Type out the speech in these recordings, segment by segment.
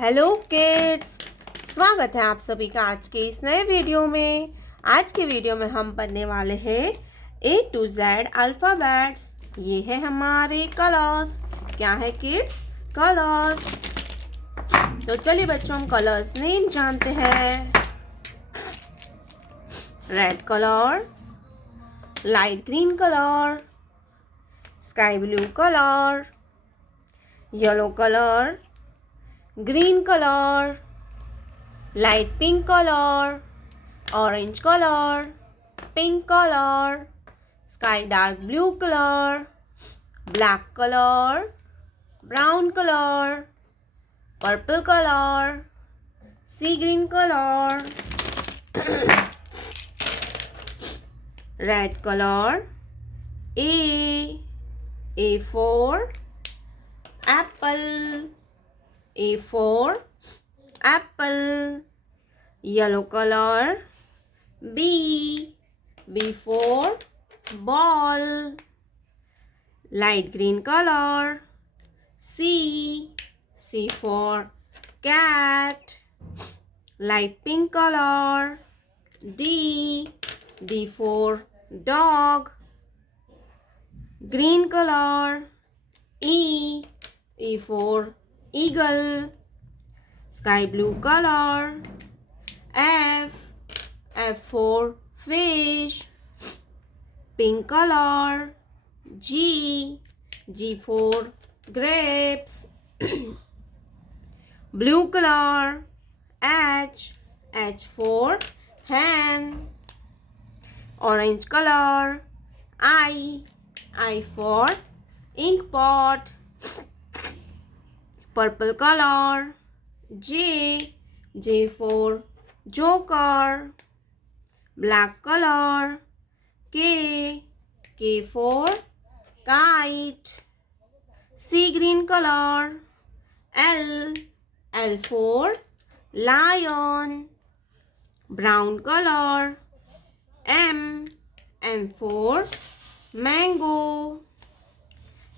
Hello kids, स्वागत है आप सभी का आज के इस नए वीडियो में। आज के वीडियो में हम पढ़ने वाले हैं A to Z अल्फ़ाबेट्स। ये है हमारे कलर्स। क्या है किड्स? कलर्स। तो चलिए बच्चों, हम कलर्स नेम जानते हैं। Red colour, light green colour, sky blue colour, yellow colour, green color, light pink color, orange color, pink color, sky dark blue color, black color, brown color, purple color, sea green color, red color, A for apple, A for apple. Yellow color, B for ball. Light green color, C for cat. Light pink color, D for dog. Green color, E for eagle. Sky blue color, F for fish. Pink color, G for grapes. Blue color, H for hen. Orange color, I for ink pot. Purple color, J for joker. Black color, K for kite. Sea green color, L for lion. Brown color, M for mango.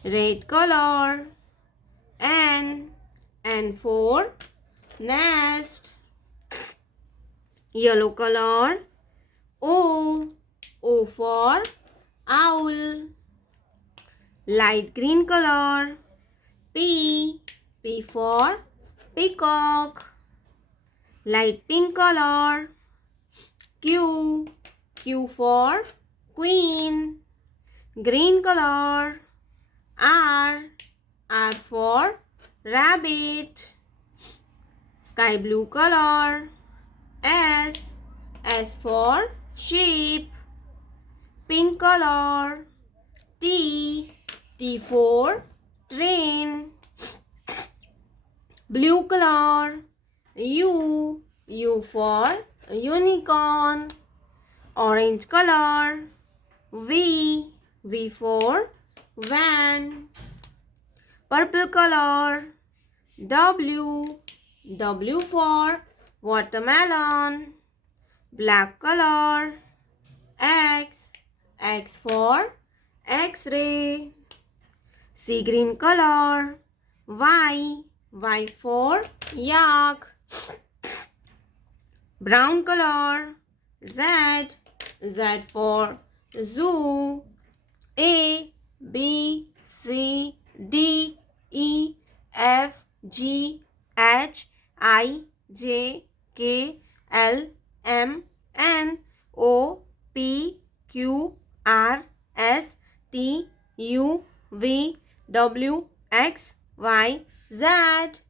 Red color, N for nest. Yellow color, O for owl. Light green color, P for peacock. Light pink color, Q for queen. Green color, R for rabbit. Sky blue color, S for sheep. Pink color, T for train. Blue color, U for unicorn. Orange color, V for van. Purple color, W for watermelon. Black color, X for X-ray. Sea green color, Y for yak. Brown color, Z for zoo. A B C D E F G H I J K L M N O P Q R S T U V W X Y Z.